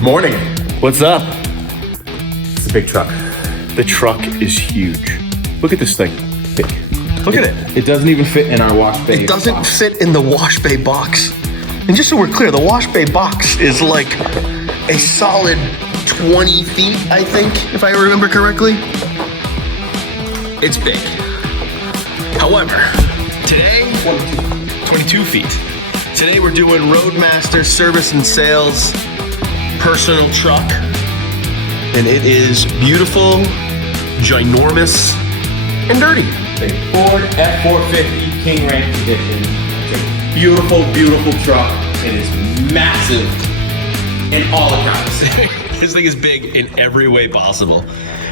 Good morning. What's up? It's a big truck. The truck is huge. Look at this thing. Big. Look at it. It doesn't even fit in our wash bay. It doesn't fit in the wash bay box. And just so we're clear, the wash bay box is like a solid 20 feet, I think, if I remember correctly. It's big. However, today, 22 feet. Today we're doing Roadmaster Service and Sales personal truck. And it is beautiful, ginormous, and dirty. The Ford F450 KingRanch edition. It's a beautiful, beautiful truck. It is massive in all accounts. This thing is big in every way possible.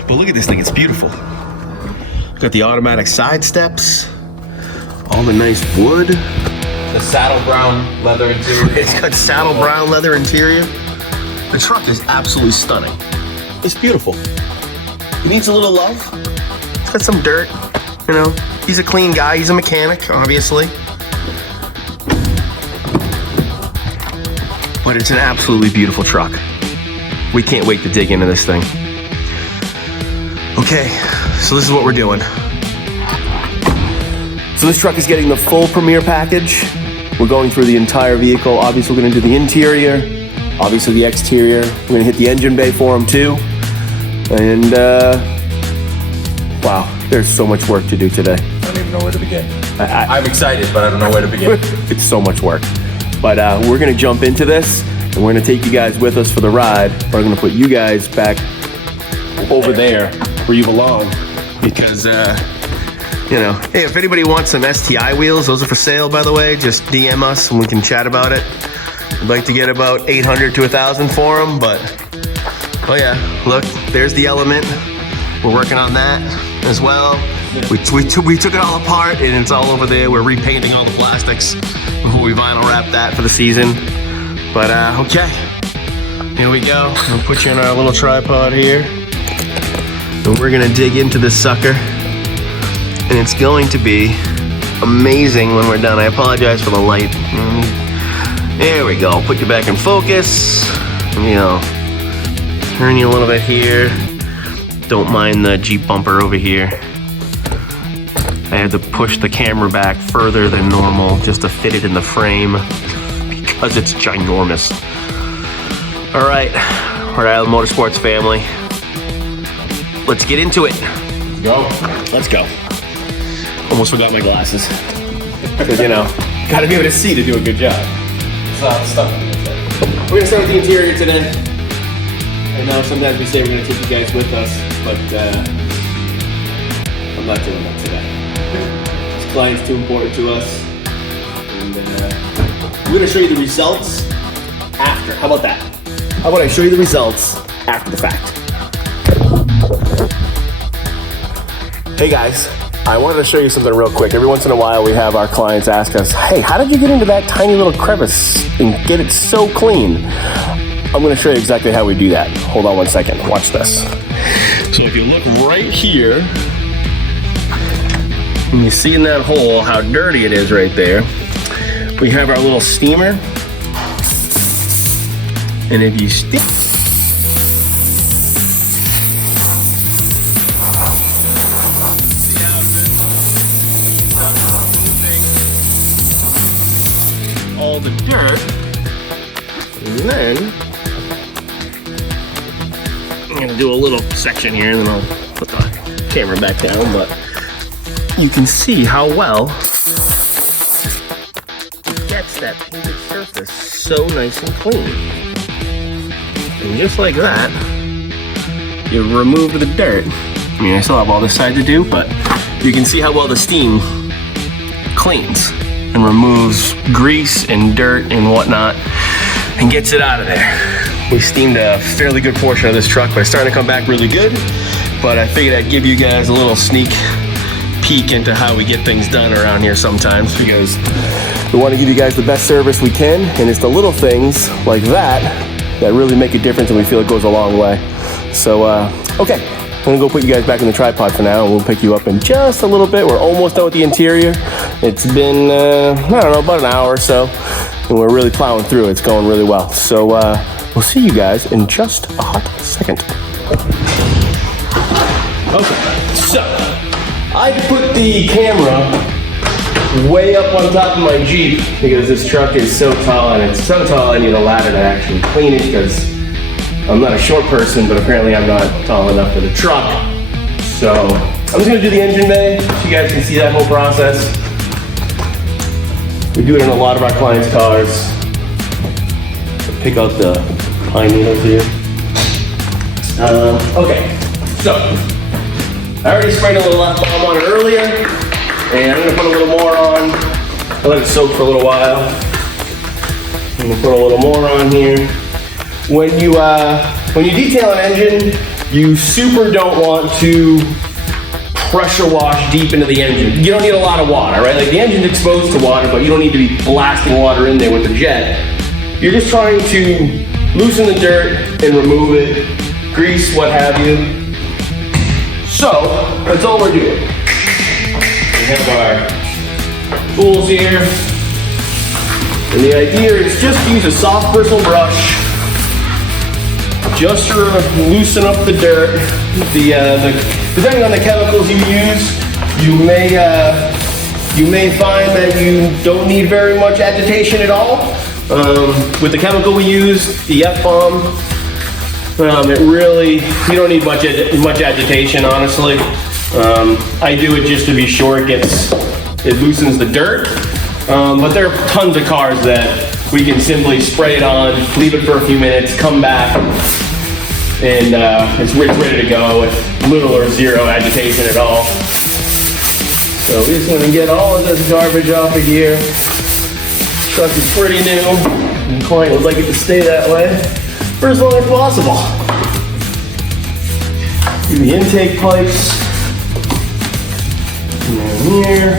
But look at this thing, it's beautiful. Got the automatic side steps, all the nice wood. The saddle brown leather interior. It's got saddle brown leather interior. The truck is absolutely stunning. It's beautiful. It needs a little love. It's got some dirt, you know. He's a clean guy, he's a mechanic, obviously. But it's an absolutely beautiful truck. We can't wait to dig into this thing. Okay, so this is what we're doing. So this truck is getting the full Premier package. We're going through the entire vehicle. Obviously, we're gonna do the interior, obviously the exterior. We're gonna hit the engine bay for them too. And wow, there's so much work to do today. I don't even know where to begin. I'm excited, but I don't know where to begin. It's so much work. But we're gonna jump into this, and we're gonna take you guys with us for the ride. But I'm gonna put you guys back over there where you belong. Because, you know, hey, if anybody wants some STI wheels, those are for sale, by the way. Just DM us and we can chat about it. I'd like to get about 800 to 1,000 for them, but, oh yeah, look, there's the Element. We're working on that as well. We took it all apart and it's all over there. We're repainting all the plastics before we vinyl wrap that for the season. But, okay, here we go. I'll put you in our little tripod here. And we're gonna dig into this sucker. And it's going to be amazing when we're done. I apologize for the light. There we go. Put you back in focus. You know, turn you a little bit here. Don't mind the Jeep bumper over here. I had to push the camera back further than normal just to fit it in the frame because it's ginormous. All right, we're IGLmotorsports family. Let's get into it. Go. Let's go. Almost forgot my glasses. Because, you know, gotta be able to see to do a good job. Stuff. We're gonna start with the interior today. I know sometimes we say we're gonna take you guys with us, but I'm not doing that today. This client's too important to us. And we're gonna show you the results after. How about that? How about I show you the results after the fact? Hey guys. I wanted to show you something real quick. Every once in a while we have our clients ask us, hey, how did you get into that tiny little crevice and get it so clean? I'm gonna show you exactly how we do that. Hold on one second, watch this. So if you look right here, and you see in that hole how dirty it is right there, we have our little steamer. And if you stick, all the dirt, and then I'm gonna do a little section here and then I'll put the camera back down, but you can see how well it gets that painted surface so nice and clean. And just like that, you remove the dirt. I mean, I still have all this side to do, but you can see how well the steam cleans and removes grease and dirt and whatnot and gets it out of there. We steamed a fairly good portion of this truck, but it's starting to come back really good. But I figured I'd give you guys a little sneak peek into how we get things done around here sometimes, because we want to give you guys the best service we can, and it's the little things like that that really make a difference, and we feel it goes a long way. So, okay, I'm gonna go put you guys back in the tripod for now, and we'll pick you up in just a little bit. We're almost done with the interior. It's been, I don't know, about an hour or so, and we're really plowing through. It's going really well. So we'll see you guys in just a hot second. Okay, so I put the camera way up on top of my Jeep because this truck is so tall, and it's so tall I need a ladder to actually clean it because I'm not a short person, but apparently I'm not tall enough for the truck. So I'm just gonna do the engine bay so you guys can see that whole process. We do it in a lot of our clients' cars. Pick out the pine needles here. Okay, so I already sprayed a little left bomb on it earlier, and I'm gonna put a little more on. I let it soak for a little while. I'm gonna put a little more on here. When you detail an engine, you super don't want to pressure wash deep into the engine. You don't need a lot of water, right? Like the engine's exposed to water, but you don't need to be blasting water in there with the jet. You're just trying to loosen the dirt and remove it, grease, what have you. So, that's all we're doing. We have our tools here. And the idea is just use a soft bristle brush just to loosen up the dirt. Depending on the chemicals you use, you may find that you don't need very much agitation at all. With the chemical we use, the F-bomb, you don't need much agitation, honestly. I do it just to be sure it loosens the dirt. But there are tons of cars that we can simply spray it on, leave it for a few minutes, come back, and it's ready to go with little or zero agitation at all. So we just want to get all of this garbage off of here. This truck is pretty new, and the client would like it to stay that way for as long as possible. Do the intake pipes. And then here.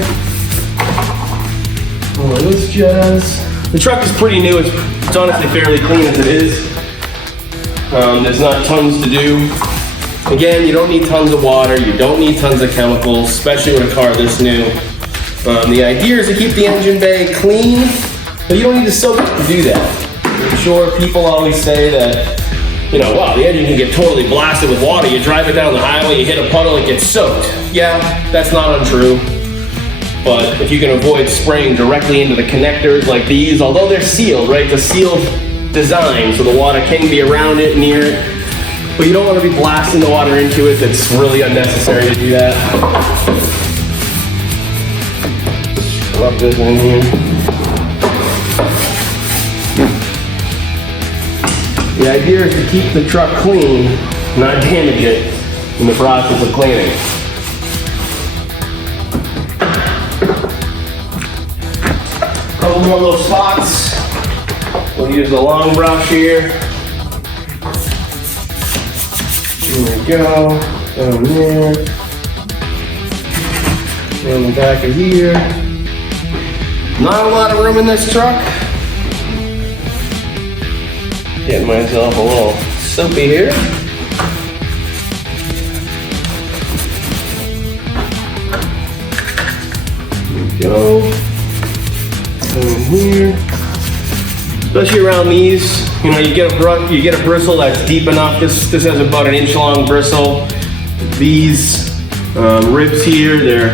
All of this jazz. The truck is pretty new. It's honestly fairly clean as it is. There's not tons to do. Again, you don't need tons of water. You don't need tons of chemicals, especially with a car this new. The idea is to keep the engine bay clean, but you don't need to soak it to do that. I'm sure people always say that, wow, the engine can get totally blasted with water. You drive it down the highway, you hit a puddle, it gets soaked. Yeah, that's not untrue. But if you can avoid spraying directly into the connectors like these, although they're sealed, right? It's a sealed design, so the water can be around it, near it. But you don't want to be blasting the water into it. That's really unnecessary to do that. Rub this in here. The idea is to keep the truck clean, not damage it in the process of cleaning. Couple more little spots. We'll use the long brush here. There we go. Down there. On the back of here. Not a lot of room in this truck. Getting myself a little soapy here. There we go. Down here. Especially around these, you get a bristle that's deep enough. This has about an inch long bristle. These ribs here, they're,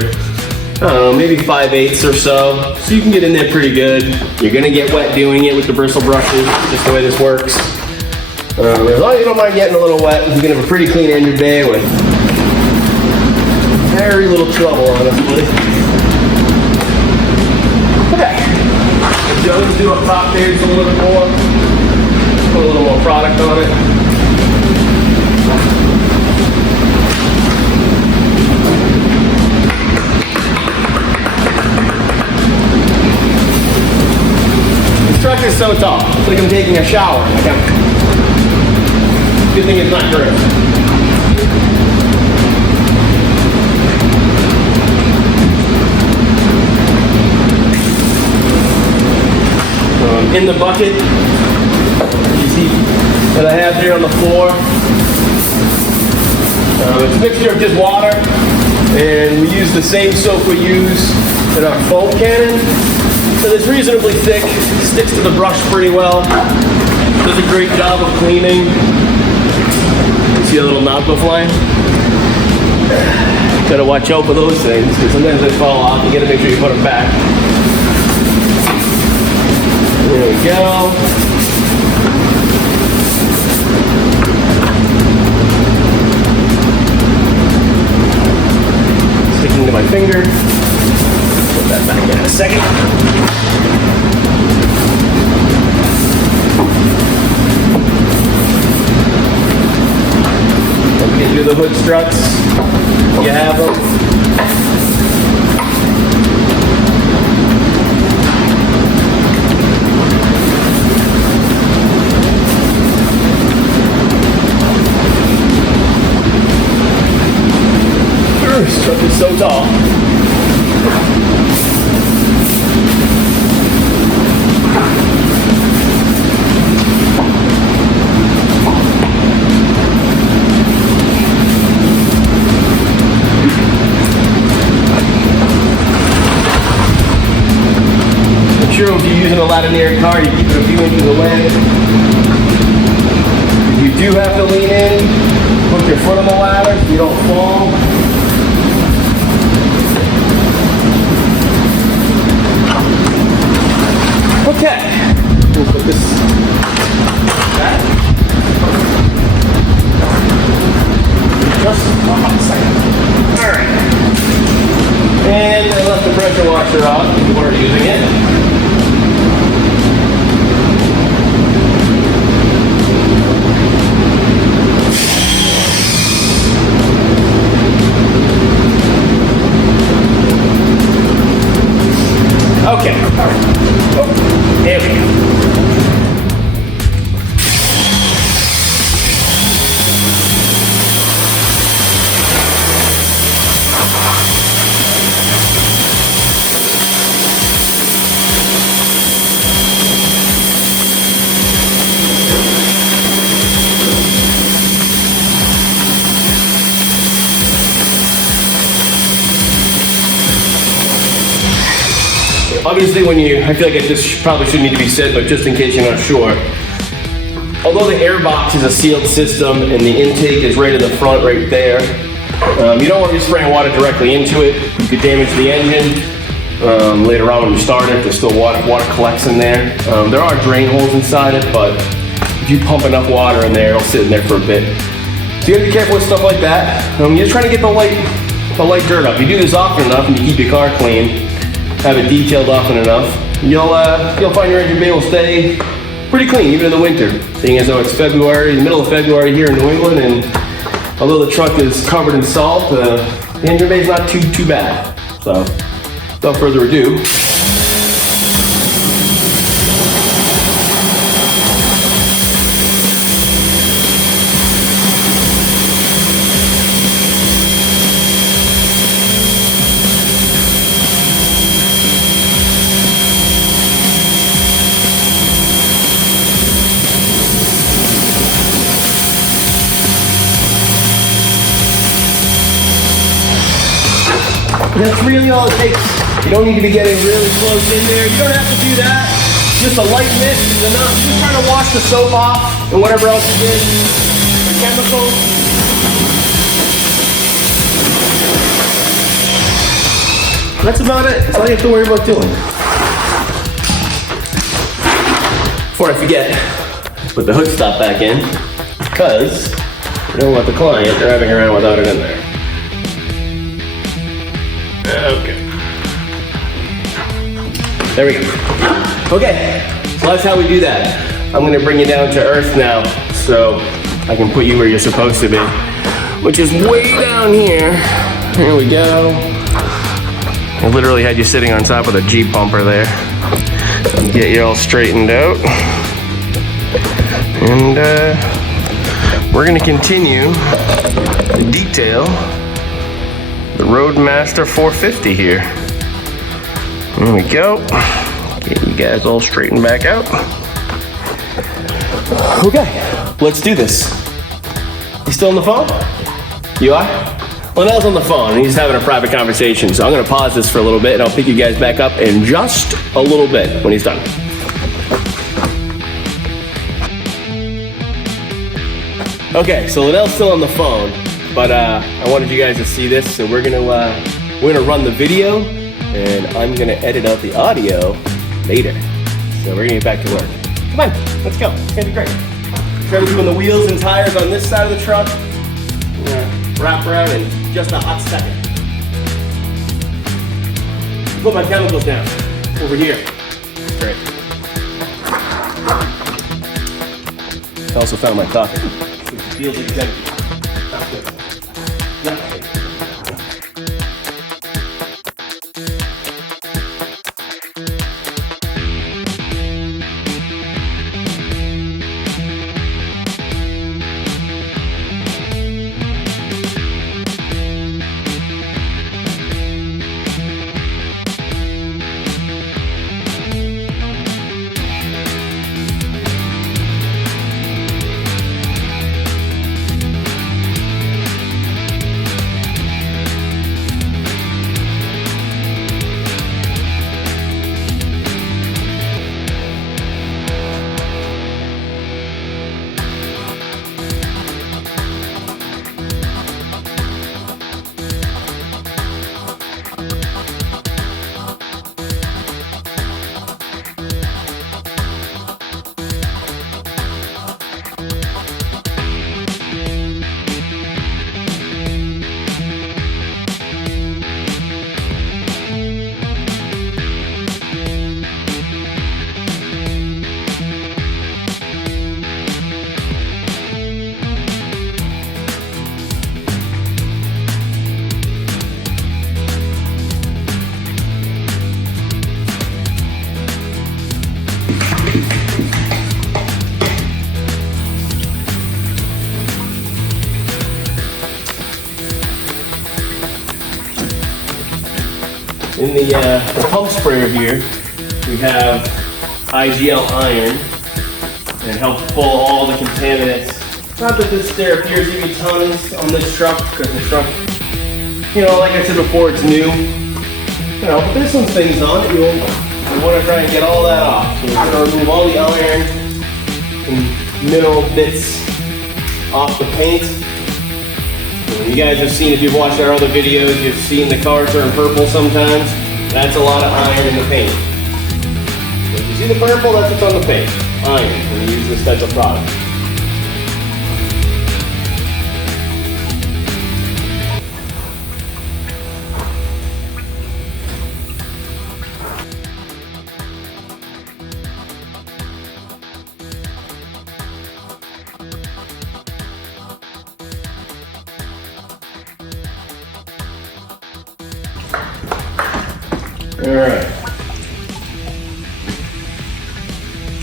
I don't know, maybe 5/8 or so. So you can get in there pretty good. You're gonna get wet doing it with the bristle brushes, just the way this works. As long as you don't mind getting a little wet, you're gonna have a pretty clean engine bay with very little trouble, honestly. Okay. Let's do up top there just a little bit more. Put a little more product on it. This truck is so tall. It's like I'm taking a shower. Good thing it's not dirty. In the bucket, you see that I have here on the floor. It's a mixture of just water, and we use the same soap we use in our foam cannon. So it's reasonably thick, sticks to the brush pretty well. Does a great job of cleaning. See a little knob go flying? Gotta watch out for those things, because sometimes they fall off. You gotta make sure you put them back. There we go. Sticking to my finger. Put that back in a second. Don't get through the hood struts. You have them. This truck is so tall. Sure, if you're using a ladder car, you keep it a few inches away. If you do have to lean in, put your foot on the ladder so you don't fall. Okay, we'll put this back. Just a second. All right. And I left the pressure washer off if you weren't using it. Okay. Oh, there we go. Obviously, I feel like this probably shouldn't need to be said, but just in case you're not sure, although the air box is a sealed system and the intake is right in the front, right there, you don't want to be spraying water directly into it. You could damage the engine. Later on when you start it, there's still water collects in there. There are drain holes inside it, but if you pump enough water in there, it'll sit in there for a bit. So you gotta be careful with stuff like that. You're just trying to get the light dirt up. You do this often enough and you keep your car clean, have it detailed often enough, you'll find your engine bay will stay pretty clean even in the winter. Seeing as though it's February, the middle of February here in New England, and although the truck is covered in salt, the engine bay is not too bad. So, without further ado, that's really all it takes. You don't need to be getting really close in there. You don't have to do that. Just a light mist is enough. Just trying to wash the soap off and whatever else you did. The chemicals. That's about it. That's all you have to worry about doing. Before I forget, put the hood stop back in, because I don't want the client driving around without it in there. Okay. There we go. Okay, so that's how we do that. I'm gonna bring you down to earth now, so I can put you where you're supposed to be, which is way down here. Here we go. I literally had you sitting on top of the Jeep bumper there. Get you all straightened out. And we're gonna continue the detail the Roadmaster 450 here. There we go. Get you guys all straightened back out. Okay, let's do this. You still on the phone? You are? Well, Nell's on the phone and he's having a private conversation, so I'm gonna pause this for a little bit and I'll pick you guys back up in just a little bit when he's done. Okay, so Liddell's still on the phone, but I wanted you guys to see this, so we're gonna run the video, and I'm gonna edit out the audio later. So we're gonna get back to work. Come on, let's go. It's gonna be great. Trevor's doing the wheels and tires on this side of the truck. We're gonna wrap around in just a hot second. Put my chemicals down over here. Great. I also found my coffee. It feels exempt. That's good. Yeah. In the pump sprayer here, we have IGL iron, and it helps pull all the contaminants. Not that there appears to be tons on this truck, because the truck, you know, like I said before, it's new. You know, but there's some things on it. You want to try and get all that off. So we're going to remove all the iron and mineral bits off the paint. You guys have seen, if you've watched our other videos, you've seen the car turn purple sometimes. That's a lot of iron in the paint. So if you see the purple, that's what's on the paint. Iron, when you use this type of product. Alright.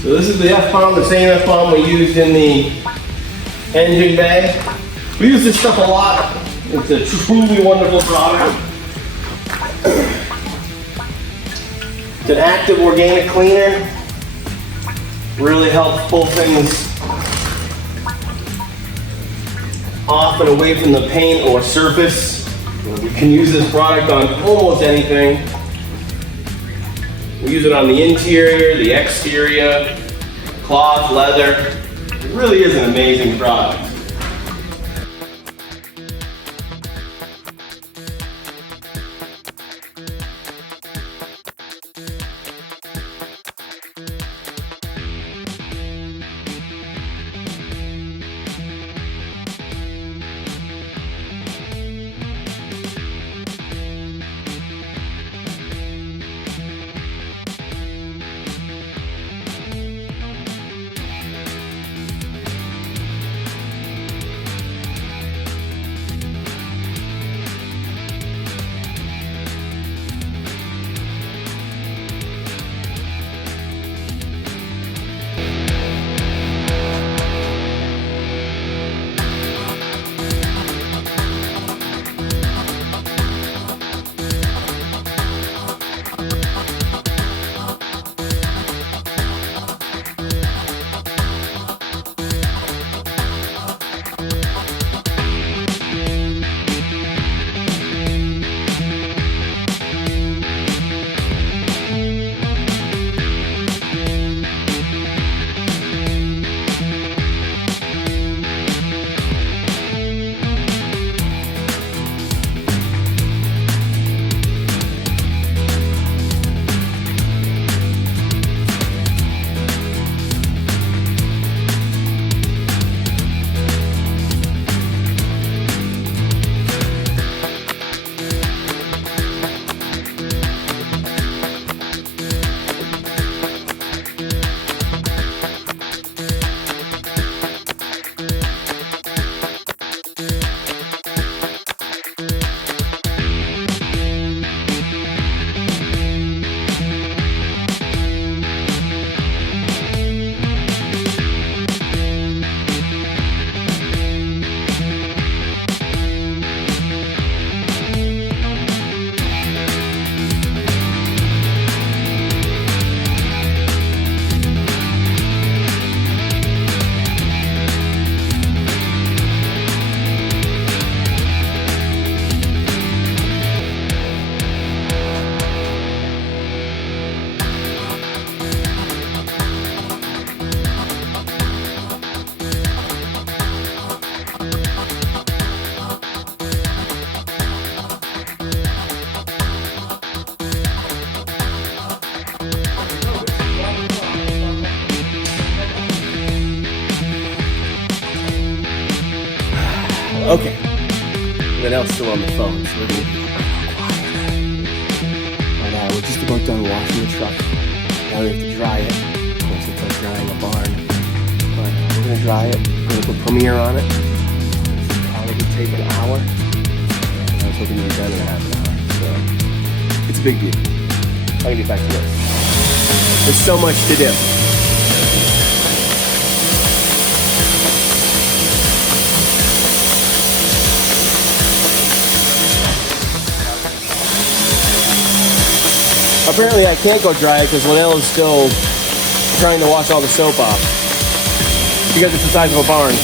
So this is the F-bomb, the same F-bomb we used in the engine bay. We use this stuff a lot. It's a truly wonderful product. It's an active organic cleaner. Really helps pull things off and away from the paint or surface. You can use this product on almost anything. We use it on the interior, the exterior, cloth, leather. It really is an amazing product. Dale's still on the phone, so we're gonna be quiet. But we're just about done washing the truck. Now we have to dry it. Of course, it's like drying a barn. But we're gonna dry it. We're gonna put Premier on it. This will probably take an hour. I was hoping to be done in a half an hour. So it's a big deal. I'm gonna get back to this. There's so much to do. Apparently I can't go dry it because Linnell is still trying to wash all the soap off because it's the size of a barn.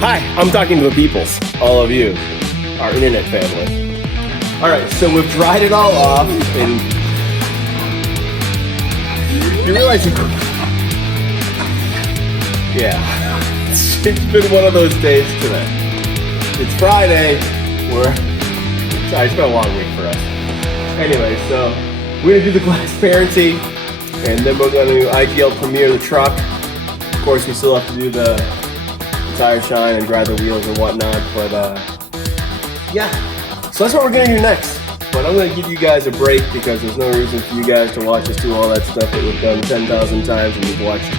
Hi, I'm talking to the peoples, all of you, our internet family. All right, so we've dried it all off, and you realize yeah, it's been one of those days today. It's Friday, it's been a long week for us. Anyway, so we're gonna do the transparency, and then we're gonna IGL premiere the truck. Of course, we still have to do the tire shine and dry the wheels and whatnot, but yeah, so that's what we're gonna do next. But I'm gonna give you guys a break because there's no reason for you guys to watch us do all that stuff that we've done 10,000 times and you've watched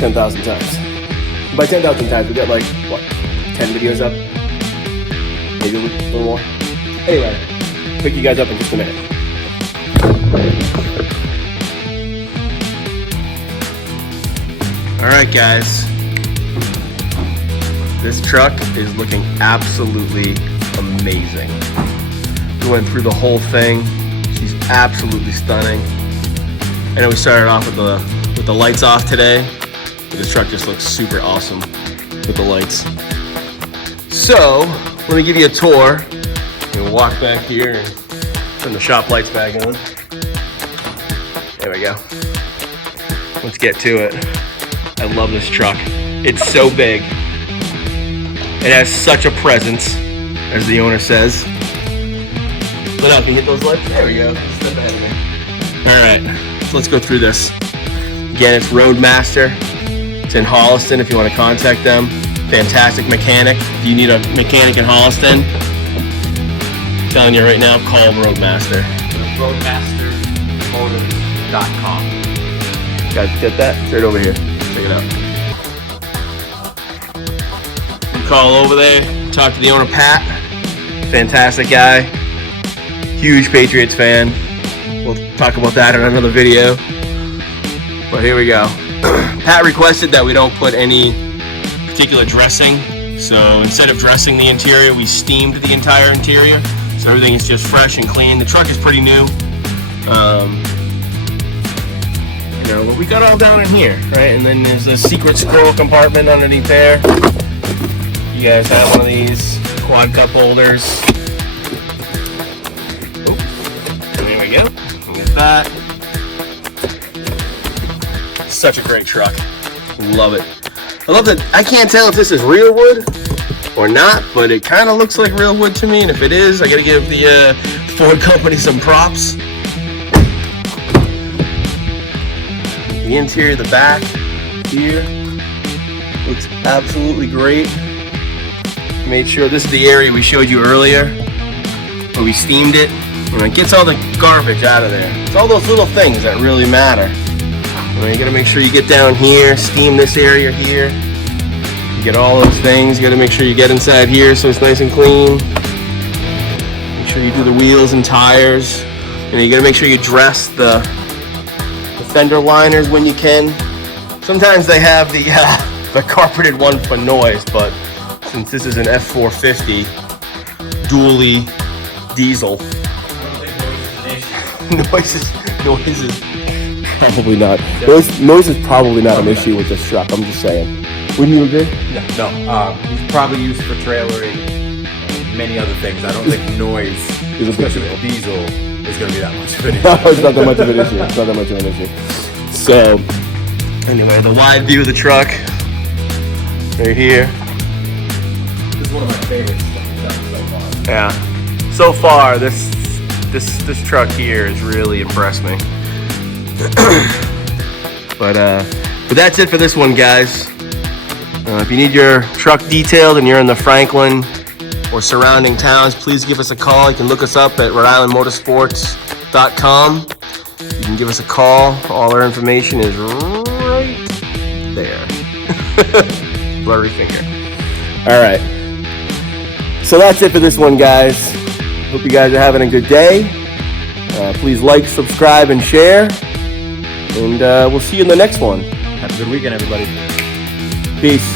10,000 times. By 10,000 times, we've got like, what, 10 videos up? Maybe a little more? Anyway, pick you guys up in just a minute. All right, guys. This truck is looking absolutely amazing. We went through the whole thing. She's absolutely stunning. I know we started off with the lights off today, but this truck just looks super awesome with the lights. So, let me give you a tour. We'll walk back here and turn the shop lights back on. There we go. Let's get to it. I love this truck. It's so big. It has such a presence, as the owner says. Let out, can you hit those lights? There we go. Step ahead of me. Alright, so let's go through this. Again, it's Roadmaster. It's in Holliston if you want to contact them. Fantastic mechanic. If you need a mechanic in Holliston, I'm telling you right now, call Roadmaster. RoadmasterMotors.com. Guys, get that? It's right over here. Check it out. Call over there, talk to the owner, Pat. Fantastic guy. Huge Patriots fan. We'll talk about that in another video. But here we go. Pat requested that we don't put any particular dressing. So instead of dressing the interior, we steamed the entire interior. So everything is just fresh and clean. The truck is pretty new. You know, but we got all down in here, right? And then there's a secret squirrel compartment underneath there. You guys have one of these quad cup holders. Oh, there we go. Look at that. Such a great truck. Love it. I love that. I can't tell if this is real wood or not, but it kind of looks like real wood to me. And if it is, I got to give the Ford company some props. The interior, the back here looks absolutely great. Made sure this is the area we showed you earlier where we steamed it, and it gets all the garbage out of there. It's all those little things that really matter. You gotta make sure you get down here, steam this area here. You get all those things. You gotta make sure you get inside here so it's nice and clean. Make sure you do the wheels and tires. You gotta make sure you dress the fender liners when you can. Sometimes they have the carpeted one for noise, but since this is an F450 dually diesel, noises. Probably not. Noise is probably not an issue with this truck. I'm just saying. Wouldn't you agree? No. He's probably used for trailering and many other things. I don't think noise, especially with diesel, is going to be that much of an issue. No, it's not that much of an issue. It's not that much of an issue. So, anyway, the wide view of the truck right here. This is one of my favorites so far. Yeah. So far, this truck here has really impressed me. But that's it for this one, guys. If you need your truck detailed and you're in the Franklin or surrounding towns, please give us a call. You can look us up at RImotorsports.com. You can give us a call. All our information is right there. Blurry finger. all right. So that's it for this one, guys. Hope you guys are having a good day. Please like, subscribe, and share. And we'll see you in the next one. Have a good weekend, everybody. Peace.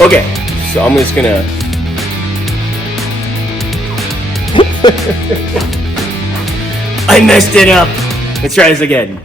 Okay, so I'm just gonna I messed it up. Let's try this again.